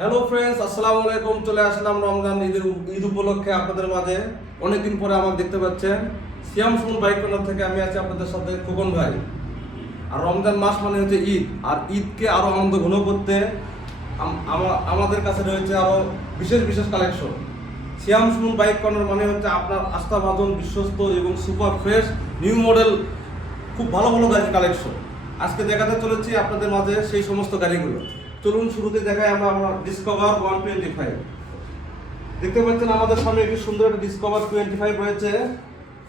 Hello friends আসসালামু আলাইকুম। চলে আসলাম রমজান ঈদের ঈদ উপলক্ষে আপনাদের মাঝে। অনেকদিন পরে আমাকে দেখতে পাচ্ছেন। সিয়াম সুমন বাইক কর্নার থেকে আমি আছি আপনাদের সাথে খোকন ভাই। আর রমজান মাস মানে হচ্ছে ঈদ। আর ঈদকে আরও আনন্দ ঘন করতে আমাদের কাছে রয়েছে আরও বিশেষ বিশেষ collection Siam Suman bike corner মানে হচ্ছে আপনার আস্থাভাজন, বিশ্বস্ত এবং সুপার ফ্রেশ নিউ মডেল খুব ভালো ভালো গাড়ির কালেকশন আজকে দেখাতে চলেছি আপনাদের মাঝে সেই সমস্ত গাড়িগুলো। চলুন শুরুতে দেখাই আমরা আমরা ডিসকভার ওয়ান টোয়েন্টি ফাইভ দেখতে পাচ্ছেন আমাদের সামনে একটি সুন্দর একটা ডিসকভার টোয়েন্টি ফাইভ রয়েছে।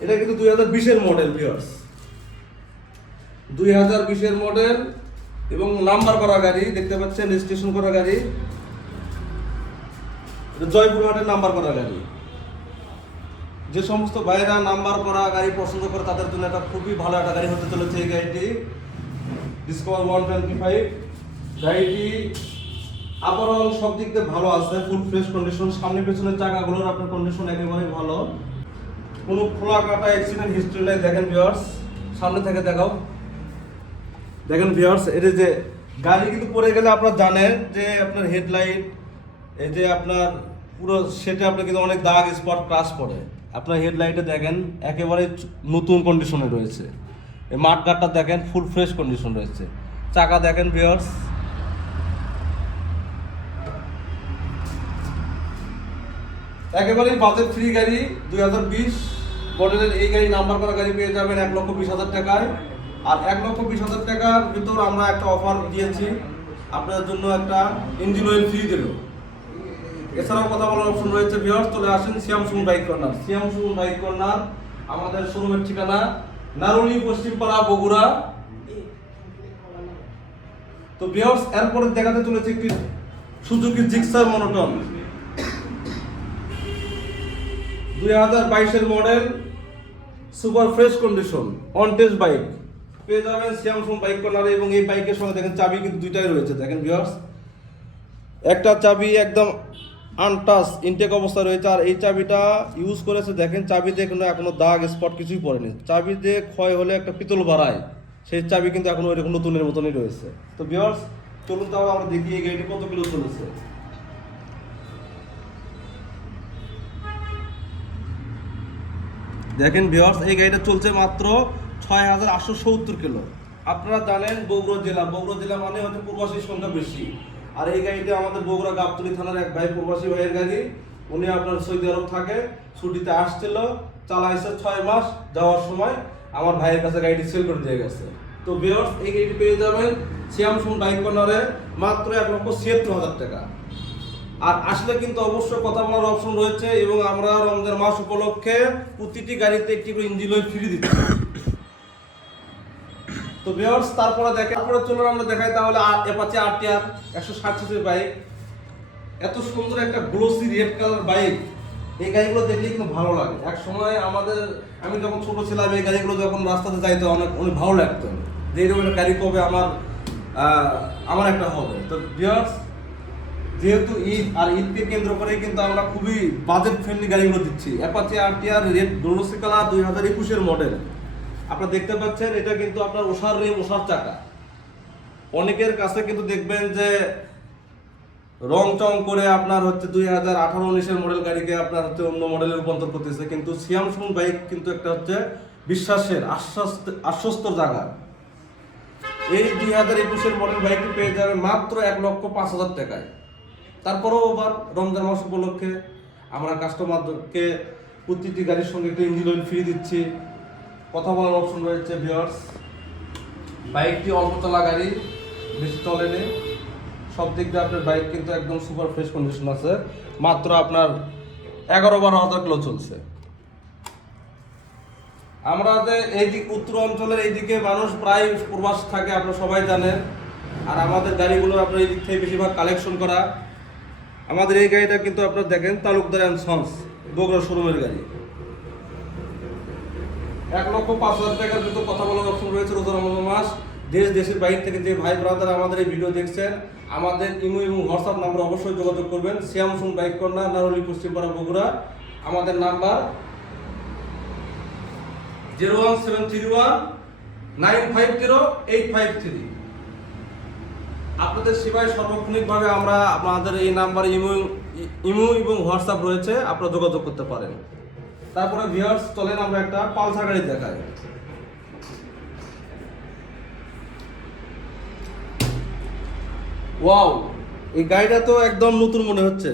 এটা কিন্তু দুই হাজার বিশের মডেল ভিওর্স দুই হাজার বিশের মডেল এবং নাম্বার করা গাড়ি, দেখতে পাচ্ছেন রেজিস্ট্রেশন করা গাড়ি। জয়পুরহাটের নাম্বার করা গাড়ি। যে সমস্ত ভাইয়েরা নাম্বার করা গাড়ি পছন্দ করে, তাদের জন্য একটা খুবই ভালো একটা গাড়ি হতে চলেছে এই গাড়িটি। ডিসকভার ওয়ান টোয়েন্টি ফাইভ গাড়িটি আপারল সব দিক দিয়ে ভালো আছে ফুল ফ্রেশ কন্ডিশন সামনে পেছনের চাকাগুলোর আপনার কন্ডিশন একেবারেই ভালো। কোনো খোলা কাটা অ্যাক্সিডেন্ট হিস্ট্রি নাই। দেখেন ভিউয়ার্স সামনে থেকে দেখাও। দেখেন ভিউয়ার্স এটা যে গাড়ি কিন্তু পড়ে গেলে আপনারা জানেন যে আপনার হেডলাইট এই যে আপনার পুরো সেটা আপনার কিন্তু অনেক দাগ স্পট ক্রাশ পড়ে। আপনার হেডলাইটে দেখেন, একেবারে নতুন কন্ডিশনে রয়েছে। এই মাঠ গাটটা দেখেন ফুল ফ্রেশ কন্ডিশন রয়েছে। চাকা দেখেন ভিউয়ার্স একেবারেই বাজেট ফ্রি গাড়ি, দুই হাজার বিশ মডেলের এই গাড়ি নাম্বার করা গাড়ি পেয়ে যাবেন এক লক্ষ বিশ হাজার টাকায়। আর এক লক্ষ বিশ হাজার টাকার ভিতর আমরা একটা অফার দিয়েছি। আপনার জন্য একটা ইঞ্জিন অয়েল ফ্রি দিল। এছাড়াও কথা বলার অপশন রয়েছে ভিউয়ার্স চলে আসেন Siam Suman bike corner Siam Suman bike corner আমাদের শোরুমের ঠিকানা নারুলি পশ্চিমপাড়া, বগুড়া। তো ভিউয়ার্স এরপরে দেখাতে চলেছে একটি সুজুকি জিক্সার মনোটন দুই হাজার বাইশের model, super fresh condition on test bike পেয়ে যাবেন স্যামসুং বাইক কর্নারে এবং এই বাইকের সঙ্গে দেখেন চাবি কিন্তু দুইটাই রয়েছে। দেখেন ভিউয়ার্স একটা চাবি একদম আনটাচ ইনটেক অবস্থা রয়েছে। আর এই চাবিটা ইউজ করেছে, দেখেন চাবিতে কোনো এখনও দাগ স্পট কিছুই পড়েনি। চাবি দিয়ে ক্ষয় হলে একটা পিতল বাড়ায় সেই চাবি কিন্তু এখনও ওইরকম নতুনের মতনই রয়েছে। তো ভিউয়ার্স চলুন তাহলে আমরা দেখি এই গাড়িটি কত কিলো চলেছে। দেখেন ভিওর্স এই গাড়িটা চলছে মাত্র ছয় হাজার আটশো সত্তর কিলো। আপনারা জানেন বগুড়া জেলা। বগুড়া জেলা মানে হচ্ছে প্রবাসীর সংখ্যা বেশি। আর এই গাড়িতে আমাদের বগুড়া গাবতলী থানার এক ভাই প্রবাসী ভাইয়ের গাড়ি, উনি আপনার সৌদি আরব থাকে, ছুটিতে আসছিল, চালাইছে ছয় মাস যাওয়ার সময়। আমার ভাইয়ের কাছে গাড়িটি সেল করে দিয়ে গেছে। তো ভিওর্স এই গাড়িটি পেয়ে যাবেন শ্যামসুন বাইক কর্নারে মাত্র এক লক্ষ ছিয়াত্তর হাজার টাকা। আর আসলে কিন্তু অবশ্যই কথা বলার অপশন রয়েছে এবং আমরা রমজান মাস উপলক্ষে প্রতিটি গাড়িতে একটি করে ইঞ্জিন অয়েল ফ্রি দিচ্ছি তো ভিউয়ার্স তারপরে দেখে তারপরে চলুন আমরা দেখাই তাহলে অ্যাপাচি আরটিআর একশো ষাট বাইক এত সুন্দর একটা গ্লোসি রেড কালার বাইক এই গাড়িগুলো দেখলে কিন্তু ভালো লাগে। এক সময় আমাদের, আমি যখন ছোট ছিলাম, এই গাড়িগুলো যখন রাস্তাতে যাইতো, অনেক অনেক ভালো লাগতো। যে এরকম গাড়ি কবে আমার আমার একটা হবে। তো ভিউয়ার্স যেহেতু ঈদ, আর ঈদকে কেন্দ্র করে কিন্তু আমরা খুবই বাজেট ফ্রেন্ডলি গাড়িগুলো দিচ্ছি। অ্যাপাচি আরটিআর রেড ডোনোসিকালা দুই হাজার একুশের মডেল আপনারা দেখতে পাচ্ছেন, এটা কিন্তু আপনার ওষার রেম ওষার চাকা। অনেকের কাছে কিন্তু দেখবেন যে রং চং করে আপনার হচ্ছে দুই হাজার আঠারো উনিশের মডেল গাড়িকে আপনার হচ্ছে অন্য মডেলে রূপান্তর করতেছে। কিন্তু সিয়াম সুমন বাইক কিন্তু একটা হচ্ছে বিশ্বাসের আশ্বস্ত আশ্বস্ত জায়গা। এই দুই হাজার একুশের মডেল বাইকটি পেয়ে যাবে মাত্র এক লক্ষ পাঁচ হাজার টাকায়। তারপরেও আবার রমজান মাস উপলক্ষে আমরা কাস্টমারদেরকে প্রতিটি গাড়ির সঙ্গে একটা ইঞ্জিন অয়েল ফ্রি দিচ্ছি। কথা বলার অপশন রয়েছে ভিওর্স বাইকটি অল্প চলা গাড়ি বেশি চলেনি সব দিক দিয়ে আপনার বাইক কিন্তু একদম সুপার ফ্রেশ কন্ডিশন আছে। মাত্র আপনার এগারো বারো হাজার কিলো চলছে। আমাদের এই দিক উত্তর অঞ্চলের এইদিকে মানুষ প্রায় প্রবাস থাকে, আপনারা সবাই জানেন। আর আমাদের গাড়িগুলো আপনার এই দিক থেকে বেশিরভাগ কালেকশন করা। আমাদের এই গাড়িটা কিন্তু আপনারা দেখেন, তালুকদার অ্যান্ড সন্স, বগুড়া শোরুমের গাড়ি। এক লক্ষ পাঁচ হাজার টাকার কিন্তু কথা বলার অপশন রয়েছে রোজা রমজান মাস। দেশ, দেশের বাইরে থেকে যে ভাই ব্রাদার আমাদের এই ভিডিও দেখছেন, আমাদের ইমো এবং হোয়াটসঅ্যাপ নাম্বার অবশ্যই যোগাযোগ করবেন। শ্যামসুন বাইক কর্নার নারলি পশ্চিমপাড়া বগুড়া। আমাদের number zero one seven three one nine five zero eight five three. আপনাদের সেবায় সার্বক্ষণিকভাবে আমরা আপনাদের এই নাম্বারে ইমো ইমো এবং হোয়াটসঅ্যাপ রয়েছে আপনারা যোগাযোগ করতে পারেন। তারপরে ভিউয়ার্স চলেন আমরা একটা পালসার গাড়ি দেখাই। ওয়াও এই গাড়িটা তো একদম নতুন মনে হচ্ছে।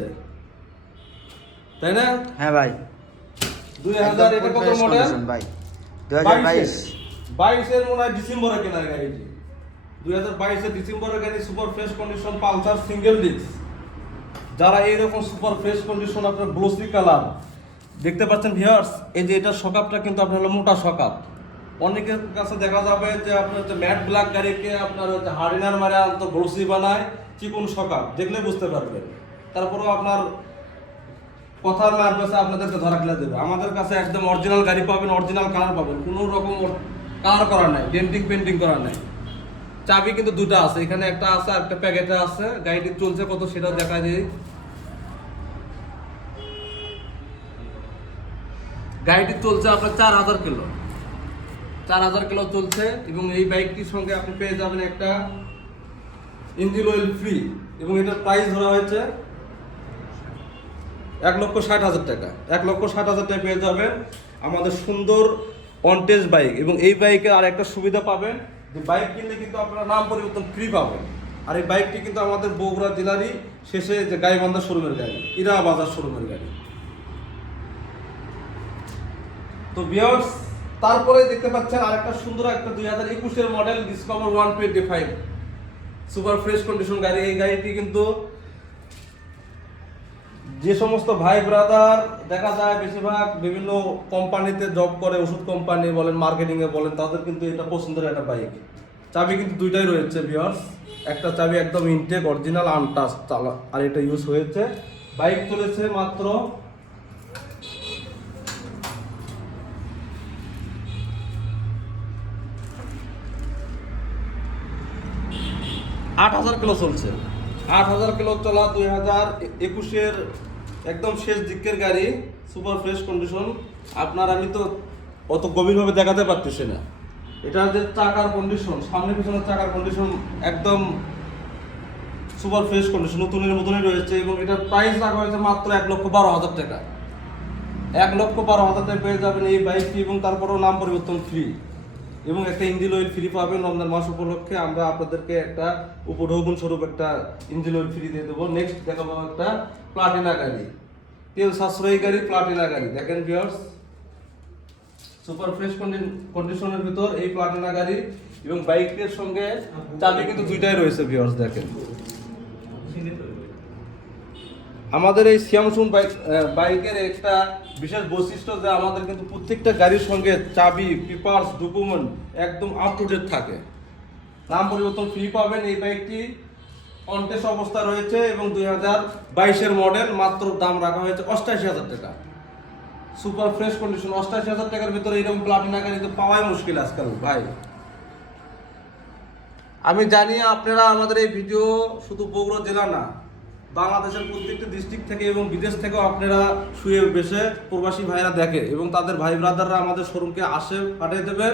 তাই না? হ্যাঁ ভাই। দুই হাজার এটা কত মডেল ভাই। দু হাজার বাইশ। বাইশের মনে হয় ডিসেম্বরে কেনার গাড়িটি। দুই হাজার বাইশের ডিসেম্বরের গাড়ি super fresh condition, Pulsar single disc. যারা এইরকম সুপার ফ্রেশ কন্ডিশন, আপনার গ্লোসি কালার দেখতে পাচ্ছেন ভিউয়ার্স এই যে এটা সকাপটা কিন্তু আপনার হলো মোটা সকাপ। অনেকের কাছে দেখা যাবে যে আপনার হচ্ছে ম্যাট ব্ল্যাক গাড়িকে আপনার হচ্ছে হার্ডিনার মারে আনতো গ্লোসি বানায়, চিকন সকাপ, দেখলে বুঝতে পারবেন। তারপরেও আপনার কথার না পেছে আপনাদেরকে ধরা খেলে দেবে। আমাদের কাছে একদম অরিজিনাল গাড়ি পাবেন অরিজিনাল কালার পাবেন। কোনো রকম কালার করা নাই ডেন্টিং পেন্টিং করা নাই। চাবি কিন্তু দুটো আছে। এখানে একটা আছে আর একটা প্যাকেটে আছে। গাড়িটি চলছে কত সেটা দেখা যায়। গাড়িটি চলছে আপনার চার হাজার কিলো। চার হাজার কিলো চলছে এবং এই বাইকটির সঙ্গে আপনি পেয়ে যাবেন একটা ইঞ্জিন অয়েল ফ্রি এবং এটার প্রাইস ধরা হয়েছে এক লক্ষ ষাট হাজার টাকা। এক লক্ষ ষাট হাজার টাকা পেয়ে যাবেন আমাদের সুন্দর অনটেজ বাইক এবং এই বাইকে আর একটা সুবিধা পাবেন। যে বাইক কিনলে কিন্তু আপনারা নাম পরিবর্তন ফ্রি পাবেন। আর এই বাইকটি কিন্তু আমাদের বগুড়া জেলারই শেষে যে গাইবান্ধা শোরুমের গাড়ি, ইরা বাজার শোরুমের গাড়ি। তো বিয়ার্স তারপরে দেখতে পাচ্ছেন আরেকটা সুন্দর একটা দুই হাজার একুশের model Discover one twenty five super fresh condition গাড়ি, এই গাড়িটি কিন্তু যে সমস্ত ভাই ব্রাদার, দেখা যায় বেশিরভাগ বিভিন্ন কোম্পানিতে জব করে, ওষুধ কোম্পানি বলেন মার্কেটিং এ বলেন, তাদের কিন্তু এটা পছন্দের একটা বাইক চাবি কিন্তু দুইটাই রয়েছে বিয়ার্স একটা চাবি একদম ইনটেক অরিজিনাল আনটাচ চালা, আর এটা ইউজ হয়েছে। বাইক চলেছে মাত্র আট হাজার কিলো চলছে। আট হাজার কিলো চলা দুই হাজার একুশের একদম শেষ দিকের গাড়ি সুপার ফ্রেশ কন্ডিশন আপনার আমি তো অত গভীরভাবে দেখাতে পারতেছি না। এটা যে চাকার কন্ডিশন সামনে পিছনের চাকার কন্ডিশন একদম সুপার ফ্রেশ কন্ডিশন নতুনের মতনই রয়েছে এবং এটার প্রাইস রাখা হয়েছে মাত্র এক লক্ষ বারো হাজার টাকা। এক লক্ষ বারো হাজার টাকা পেয়ে যাবেন এই বাইকটি এবং তারপরেও নাম পরিবর্তন ফ্রি এবং একটা ইঞ্জিন অয়েল ফ্রি পাবেন রমজান মাস উপলক্ষে। আমরা আপনাদেরকে একটা উপঢৌকন স্বরূপ একটা ইঞ্জিল অয়েল ফ্রি দিয়ে দেবো। নেক্সট দেখাবো একটা প্লাটিনা গাড়ি। তেল সাশ্রয়ী গাড়ি, প্লাটিনা গাড়ি। দেখেন ভিউয়ার্স সুপার ফ্রেশ কন্ডিশনের ভিতর এই প্লাটিনা গাড়ি এবং বাইকের সঙ্গে চাবি কিন্তু দুইটাই রয়েছে ভিউয়ার্স দেখেন। আমাদের এই সিয়ামসুন বাইক বাইকের একটা বিশেষ বৈশিষ্ট্য যে আমাদের কিন্তু প্রত্যেকটা গাড়ির সঙ্গে চাবি, পেপারস, ডকুমেন্ট একদম আপ টু ডেট থাকে। নাম পরিবর্তন ফ্রি পাবেন এই বাইকটি। অনটেস্ট অবস্থা রয়েছে এবং দুই হাজার বাইশের মডেল মাত্র দাম রাখা হয়েছে অষ্টাশি হাজার টাকা। সুপার ফ্রেশ কন্ডিশন অষ্টাশি হাজার টাকার ভিতরে এরকম প্লাটিনা গাড়ি তো পাওয়াই মুশকিল আজকাল, ভাই। আমি জানি আপনারা আমাদের এই ভিডিও শুধু বগুড়া জেলা না বাংলাদেশের প্রত্যেকটি ডিস্ট্রিক্ট থেকে এবং বিদেশ থেকেও আপনারা শুয়ে বেশে প্রবাসী ভাইরা দেখে এবং তাদের ভাই ব্রাদাররা আমাদের শোরুমকে আসে পাঠিয়ে দেবেন।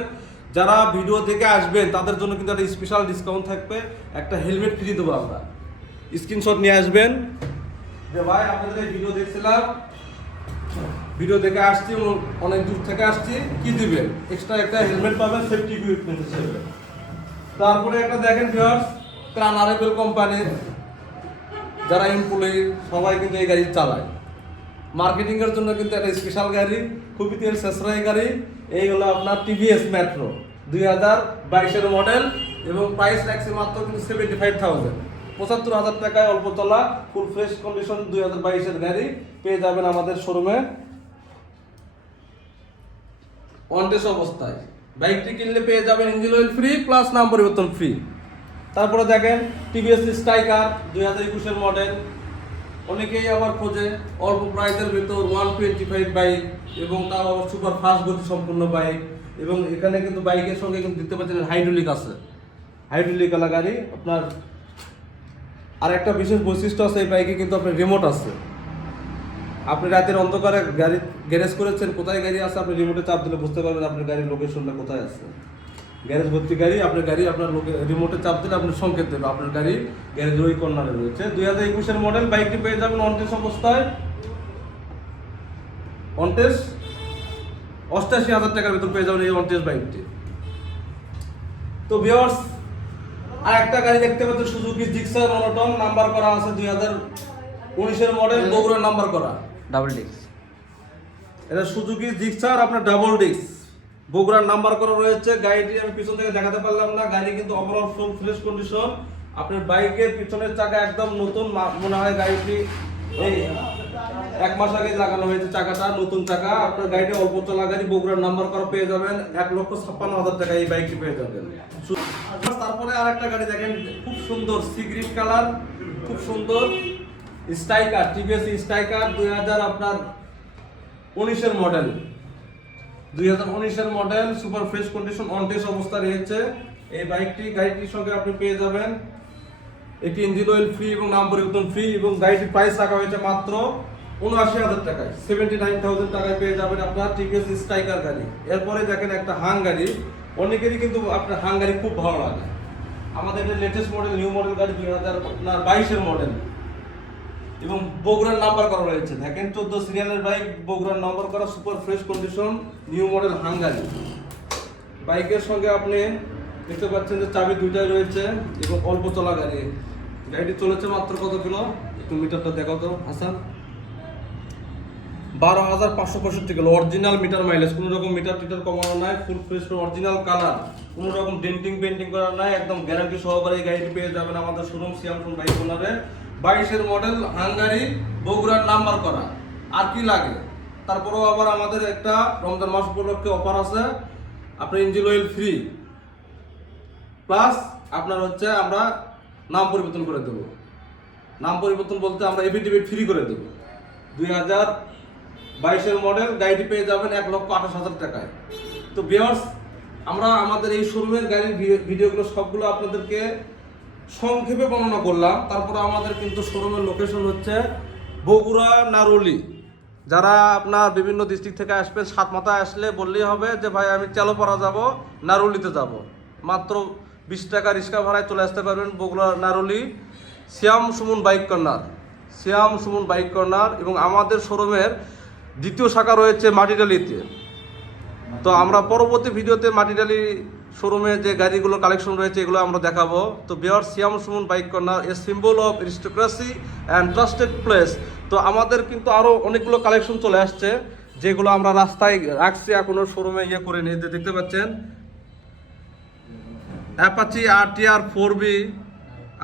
যারা ভিডিও দেখে আসবেন, তাদের জন্য কিন্তু একটা স্পেশাল ডিসকাউন্ট থাকবে। একটা হেলমেট ফ্রি দেবো আমরা। স্ক্রিনশট নিয়ে আসবেন। যে ভাই, আপনাদের ভিডিও দেখছিলাম। ভিডিও দেখে আসছি অনেক দূর থেকে আসছি। কি দিবেন? এক্সট্রা একটা হেলমেট পাবেন সেফটি ইকুইপমেন্ট হিসেবে। তারপরে একটা দেখেন ভিউয়ার্স ক্রান আরেবেল কোম্পানির যারা এমপ্লয়ি সবাই কিন্তু এই গাড়ি চালায়। মার্কেটিং এর জন্য কিন্তু একটা স্পেশাল গাড়ি, খুবই তেল সাশ্রয়ী গাড়ি। এই হলো আপনার টিভিএস মেট্রো দুই হাজার বাইশের মডেল এবং প্রাইস রাখছে মাত্র কিন্তু সেভেন্টি ফাইভ থাউজেন্ড পঁচাত্তর হাজার টাকায় অল্প চলা ফুল ফ্রেশ কন্ডিশন দুই হাজার বাইশের গাড়ি। পেয়ে যাবেন আমাদের শোরুমে অনটেস অবস্থায়। বাইকটি কিনলে পেয়ে যাবেন ইঞ্জিন অয়েল ফ্রি প্লাস নাম পরিবর্তন ফ্রি তারপরে দেখেন টিভিএস স্ট্রাইকার দুই হাজার একুশের মডেল অনেকেই আবার খোঁজে, অল্প প্রাইসের ভিতর ওয়ান টোয়েন্টি ফাইভ বাইক এবং তার আবার সুপার ফাস্ট গতি সম্পূর্ণ বাইক এবং এখানে কিন্তু বাইকের সঙ্গে কিন্তু দেখতে পাচ্ছেন হাইড্রোলিক আছে। হাইড্রোলিক আলা গাড়ি, আপনার আর একটা বিশেষ বৈশিষ্ট্য আছে এই বাইকে কিন্তু আপনার রিমোট আছে। আপনি রাতের অন্ধকারে গাড়ি গ্যারেজ করেছেন, কোথায় গাড়ি আছে আপনি রিমোটে চাপ দিলে বুঝতে পারবেন আপনার গাড়ির লোকেশনটা কোথায় আছে। গ্যারেজ ভর্তি গাড়ি আপনার গাড়ি আপনার লোকে রিমোটে চাপ দিলে আপনি সংকেত দেবে আপনার গাড়ি গ্যারেজ ওই কর্নারে রয়েছে। দুই হাজার একুশের মডেল বাইকটি পেয়ে যাবেন অনটেস অবস্থায়। অনটেস অষ্টাশি হাজার টাকার ভিতর পেয়ে যাবেন এই অনটেস বাইকটি তো ভিওর্স আর একটা গাড়ি দেখতে পাচ্ছেন সুজুকি জিক্সার মনোটন নাম্বার করা আছে দুই হাজার উনিশের মডেল বগুড়ার নাম্বার করা। ডাবল ডিস্ক এটা সুজুকি জিক্সার আপনার ডাবল ডিস্ক বগুড়ার নাম্বার করা রয়েছে। গাড়িটি আমি পিছন থেকে দেখাতে পারলাম না। গাড়ি কিন্তু ওভারঅল ফুল ফ্রেশ কন্ডিশন আপনার বাইকের পিছনের চাকা একদম নতুন। মনে হয় গাড়িটি এই এক মাস আগে লাগানো হয়েছে চাকাটা, নতুন চাকা। আপনার গাড়িটি অল্প চলা গাড়ি বগুড়ার নাম্বার করা পেয়ে যাবেন। এক লক্ষ ছাপ্পান্ন হাজার টাকা এই বাইকটি পেয়ে যাবেন। তারপরে আর একটা গাড়ি দেখেন। খুব সুন্দর সি গ্রিন কালার খুব সুন্দর স্ট্রাইকার টিভিএস স্ট্রাইকার দুই হাজার আপনার উনিশের মডেল দুই উনিশের model super fresh condition on test অবস্থা রয়েছে। এই বাইকটি গাড়িটির সঙ্গে আপনি পেয়ে যাবেন। একটি ইঞ্জিন অয়েল ফ্রি এবং নাম পরিবর্তন ফ্রি এবং গাড়িটির প্রাইস রাখা হয়েছে মাত্র উনআশি হাজার টাকায়। সেভেন্টি নাইন থাউজেন্ড টাকায় পেয়ে যাবেন আপনার টিভিএস স্ট্রাইকার গাড়ি। এরপরে দেখেন একটা হাং গাড়ি। অনেকেরই কিন্তু আপনার হাং গাড়ি খুব ভালো লাগে। আমাদের লেটেস্ট মডেল নিউ মডেল গাড়ি দুই হাজার আপনার বাইশের মডেল এবং বগুড়ার নাম্বার করা রয়েছে। দেখেন, চোদ্দ সিরিয়ালের বাইক বগুড়ার নাম্বার করা super fresh condition new model Hungary. বাইকের সঙ্গে আপনি দেখতে পাচ্ছেন যে চাবি দুইটাই রয়েছে এবং অল্প চলা গাড়ি। গাড়িটি চলেছে মাত্র কত কিলো? একটু মিটারটা দেখাও তো, হাসান। বারো হাজার পাঁচশো পঁয়ষট্টি কিলো অরিজিনাল মিটার মাইলেজ কোনো রকম মিটার টিটার কমানো নাই ফুল ফ্রেশ অরিজিনাল কালার কোনো রকম ডেন্টিং পেন্টিং করা নাই, একদম গ্যারান্টি সহকারে এই গাড়িটি পেয়ে যাবেন আমাদের শোরুম সিয়ামসুন বাইক ওনারে বাইশের মডেল হাঙ্গারি বগুড়ার নাম্বার করা। আর কি লাগে? তারপরেও আবার আমাদের একটা রমজান মাস উপলক্ষে অফার আছে। আপনার ইঞ্জিন অয়েল ফ্রি প্লাস আপনার হচ্ছে আমরা নাম পরিবর্তন করে দেবো। নাম পরিবর্তন বলতে আমরা এফিডেভিট ফ্রি করে দেবো। দুই হাজার বাইশের মডেল গাড়িটি পেয়ে যাবেন এক লক্ষ আঠাশ হাজার টাকায়। তো বিয়ার্স আমরা আমাদের এই শোরুমের গাড়ির ভিডিওগুলো সবগুলো আপনাদেরকে সংক্ষেপে বর্ণনা করলাম। তারপরে আমাদের কিন্তু শোরুমের লোকেশন হচ্ছে বগুড়া নারুলি। যারা আপনার বিভিন্ন ডিস্ট্রিক্ট থেকে আসবেন সাত মাথায় আসলে বললেই হবে যে, ভাই, আমি চালোপাড়া যাব, নারুলিতে যাব। মাত্র বিশ টাকা রিক্সা ভাড়ায় চলে আসতে পারবেন Bogura Naruli. Shyam Suman bike corner. Shyam Suman bike corner এবং আমাদের শোরুমের দ্বিতীয় শাখা রয়েছে মাটিডালিতে। তো আমরা পরবর্তী ভিডিওতে মাটিডালি শোরুমে যে গাড়িগুলো কালেকশন রয়েছে, এগুলো আমরা দেখাবো। তো Bihar Siam Suman bike corner a symbol of aristocracy and trusted place তো আমাদের কিন্তু আরও অনেকগুলো কালেকশন চলে আসছে, যেগুলো আমরা রাস্তায় রাখছি এখনও শোরুমে ইয়ে করে নিয়ে দেখতে পাচ্ছেন? Apache R T R four V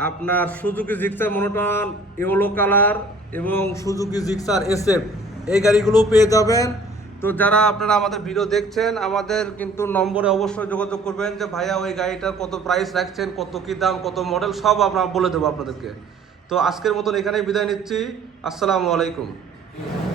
আপনার Suzuki Gixxer monotone yellow colour এবং সুজুকি জিক্সার এসএফ এই গাড়িগুলো পেয়ে যাবেন। তো যারা আপনারা আমাদের ভিডিও দেখছেন, আমাদের কিন্তু নম্বরে অবশ্যই যোগাযোগ করবেন যে, ভাইয়া, ওই গাড়িটার কত প্রাইস রাখছেন? কত কী দাম? কত মডেল সব আমরা বলে দেবো আপনাদেরকে। তো আজকের মতন এখানেই বিদায় নিচ্ছি। আসসালামু আলাইকুম।